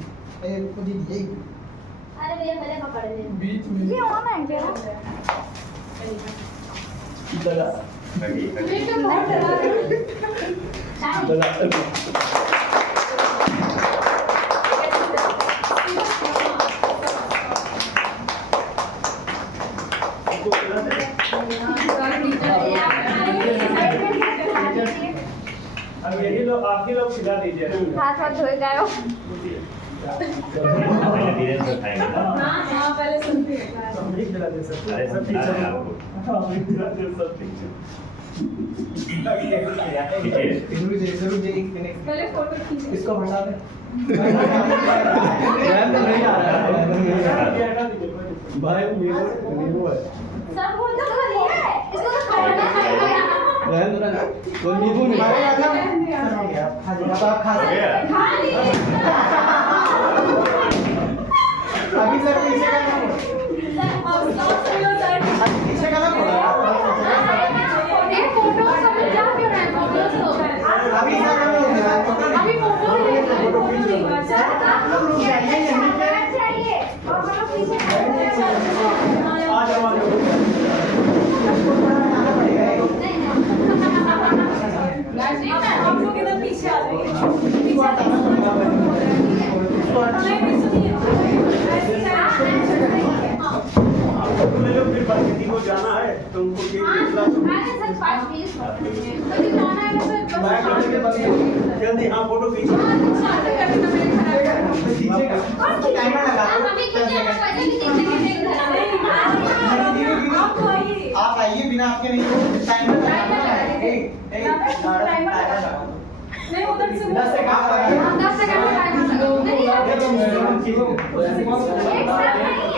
खुद ही यही अरे भैया पहले पकड़ ले बीच में ये ऑन है क्या दला तुम्हें क्या बहुत डरा रहे हो? अब यही लोग आप ही लोग खिला दीजिए। हाथ हाथ धोए गए हो पहले धीरे से खाएंगे ना। हाँ पहले सुनते हैं। सब नहीं खिला दे सकते। अरे सब खिला रहे हैं आपको। हाँ, नहीं खिला दे सकते। जरूर जी एक मिनट पहले फोटो खींचो। इसको हटा दे भाई नींबू है। सब बोल तो खा लिया इसको तो खाना है वो नींबू नहीं आप खा सकते हैं। खा लिए अभी सर पीछे का नाम अब सॉस भी हो जाए। पीछे का नाम ये फोटो सब जा क्यों रहे हैं फोटोज तो? अभी सर अभी फोटो नहीं फोटो नहीं चाहिए और हम पीछे आ जाओ आप लोग इधर पीछे आ जाइए। तुम्हें लोग फिर बाकी को जाना है तो उनको जल्दी हाँ फोटो खींचो। आप आइए बिना आपके नहीं टाइमर नहीं उधर से 10 सेकंड 10 सेकंड टाइमर लगाओ। एक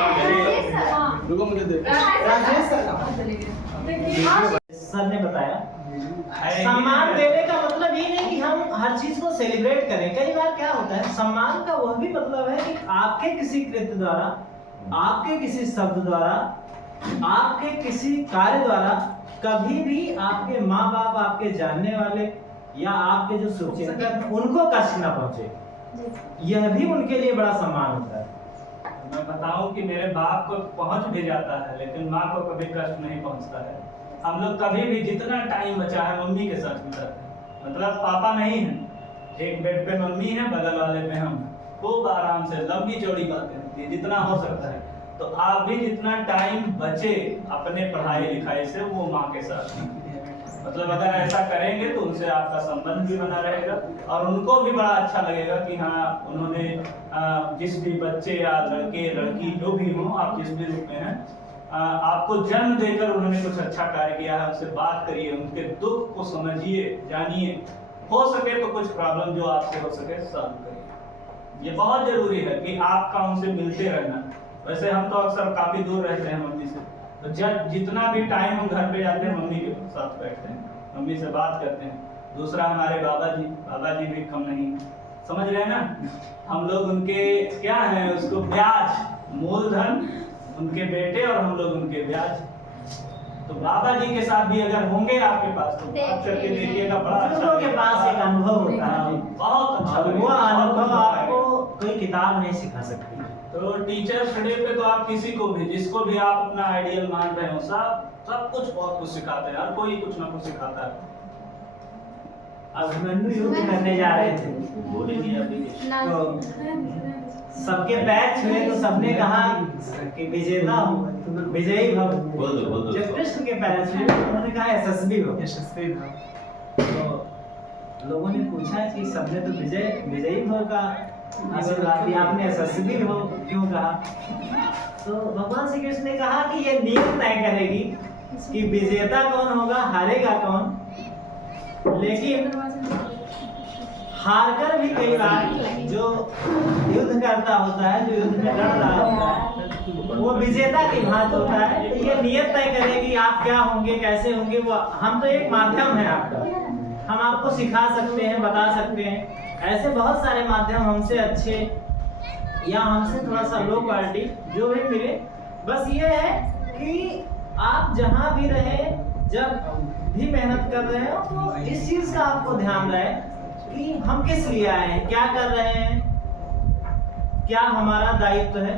साथ नहीं है रुको मुझे दे। राजेश सर ने बताया सम्मान देने का मतलब ये नहीं कि हम हर चीज को सेलिब्रेट करें। कई बार क्या होता है, सम्मान का वह भी मतलब है कि आपके किसी कृत्य द्वारा, आपके किसी शब्द द्वारा, आपके किसी कार्य द्वारा कभी भी आपके माँ बाप, आपके जानने वाले या आपके जो शुभचिंतक उनको कष्ट न पहुंचे। यह भी उनके लिए बड़ा सम्मान होता है। मैं बताऊं कि मेरे बाप को पहुंच भी जाता है लेकिन माँ को कभी कष्ट नहीं पहुंचता है। हम लोग कभी भी जितना टाइम बचा है मम्मी के साथ बिताते हैं। मतलब पापा नहीं है, एक बेड पे मम्मी है, बगल वाले पे हम। खूब आराम से लंबी चौड़ी बातें होती है जितना हो सकता है। तो आप भी जितना टाइम बचे अपने पढ़ाई लिखाई से वो माँ के साथ, मतलब अगर ऐसा करेंगे तो उनसे आपका संबंध भी बना रहेगा और उनको भी बड़ा अच्छा लगेगा कि हाँ उन्होंने जिस भी बच्चे या लड़के लड़की जो भी हो, आप जिस भी रूप में हैं, आपको जन्म देकर उन्होंने कुछ अच्छा कार्य किया है। उनसे बात करिए, उनके दुख को समझिए, जानिए, हो सके तो कुछ प्रॉब्लम जो आपसे हो सके सॉल्व करिए। ये बहुत जरूरी है कि आपका उनसे मिलते रहना। वैसे हम तो अक्सर काफी दूर रहते हैं मम्मी से, तो जब जितना भी टाइम हम घर पे जाते हैं मम्मी के साथ बैठते हैं, मम्मी से बात करते हैं। दूसरा हमारे बाबा जी भी कम नहीं, समझ रहे हैं ना। हम लोग उनके क्या है उसको ब्याज, मूलधन उनके बेटे और हम लोग उनके ब्याज। तो बाबा जी के साथ भी अगर होंगे आपके पास तो बात करके देखिएगा, बड़ा अच्छा के पास एक अनुभव होता है, बहुत अच्छा। वो अनुभव आपको कोई किताब नहीं सिखा सकती। तो टीचर्स डे पे तो आप किसी को भी, जिसको भी आप अपना आइडियल मान रहे हो, सब कुछ बहुत कुछ सिखाते हैं। हर कोई कुछ ना कुछ सिखाता है। अभिमन्यु युद्ध करने जा रहे थे, बोले नहीं अभी तो सबके पैर छुए तो सबने कहा कि विजेता हो, विजयी भव। बोल दो। जब कृष्ण के पैर छुए उन्होंने कहा यशस्वी भव। तो लोगों ने पूछा कि सबने तो विजयी भव का आशीर्वाद दिया, आपने यशस्वी भव क्यों कहा? तो भगवान श्री कृष्ण ने कहा कि ये नियम तय करेगी कि विजेता कौन होगा, हारेगा कौन। लेकिन हारकर भी कई बार जो युद्ध करता होता है, जो युद्ध में लड़ रहा होता है, वो विजेता की भांति होता है। तो ये नियत तय करेगी आप क्या होंगे, कैसे होंगे। वो हम तो एक माध्यम है आपका, हम आपको सिखा सकते हैं, बता सकते हैं। ऐसे बहुत सारे माध्यम हमसे अच्छे या हमसे थोड़ा सा लो क्वालिटी जो भी मिले, बस ये है कि आप जहाँ भी रहे, जब भी मेहनत कर रहे हो तो इस चीज का आपको ध्यान रहे कि हम किस लिए आए हैं, क्या कर रहे हैं, क्या हमारा दायित्व है।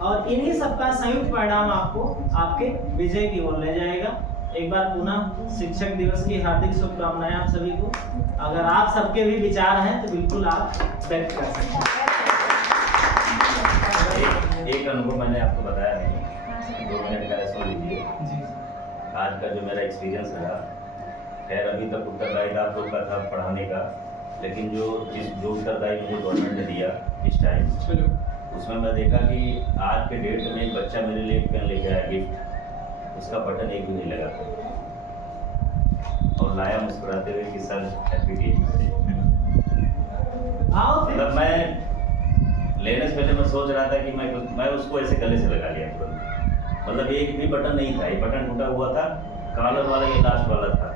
और इन्हीं सबका संयुक्त परिणाम आपको आपके विजय की ओर ले जाएगा। एक बार पुनः शिक्षक दिवस की हार्दिक शुभकामनाएं आप सभी को। अगर आप सबके भी विचार हैं तो बिल्कुल आप व्यक्त कर सकते हैं। एक अनुभव मैंने आपको बताया नहीं, 2 मिनट का सुन लीजिए। आज का जो मेरा एक्सपीरियंस रहा, खैर अभी तक उत्तरदायित्व आप लोग का था पढ़ाने का, लेकिन जो उत्तरदायित्व मुझे गवर्नमेंट ने दिया इस टाइम, उसमें मैं देखा कि आज के डेट में एक बच्चा मेरे लिए एक पेन लेके आया गिफ्ट, उसका बटन एक भी नहीं लगा और लाया मुस्कुराते हुए कि सर हैप्पी डे। मतलब मैं लेने से पहले मैं सोच रहा था कि मैं उसको ऐसे गले से लगा लिया तुरंत। मतलब एक भी बटन नहीं था, ये बटन टूटा हुआ था, कॉलर वाला ये लास्ट वाला था।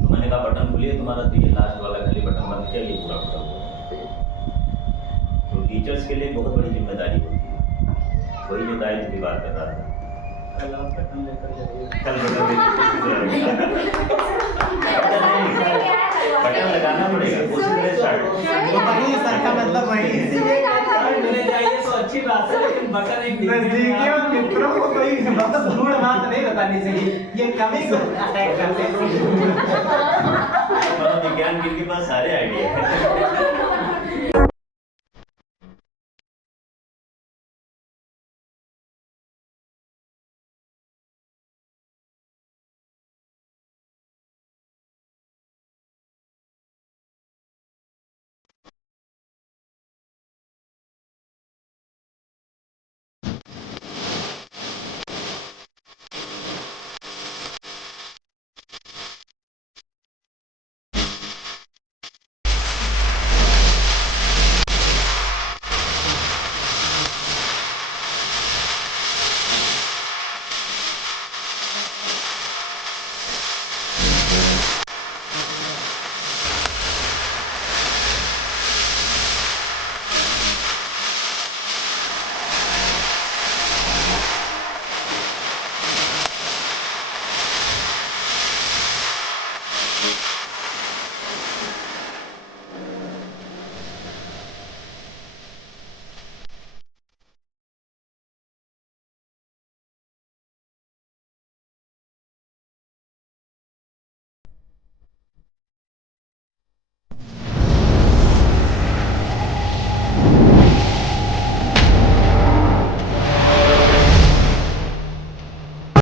तो मैंने कहा बटन खुलिए तुम्हारा, तो ये लास्ट वाला खाली बटन बंद किया, ये पूरा टूटा हुआ। तो टीचर्स के लिए बहुत बड़ी जिम्मेदारी होती है, वही जो दायित्व की बात कर रहा था। कल आप बटन लेकर जाइए। बटन लगाना पड़ेगा, सर का मतलब वही मिले जाइए तो अच्छी बात है, लेकिन बटन एक नजदीकियों मित्रों को कोई गुण बात नहीं बतानी चाहिए, ये कमी को अटैक करते हैं। विज्ञान के पास सारे आइडिया है।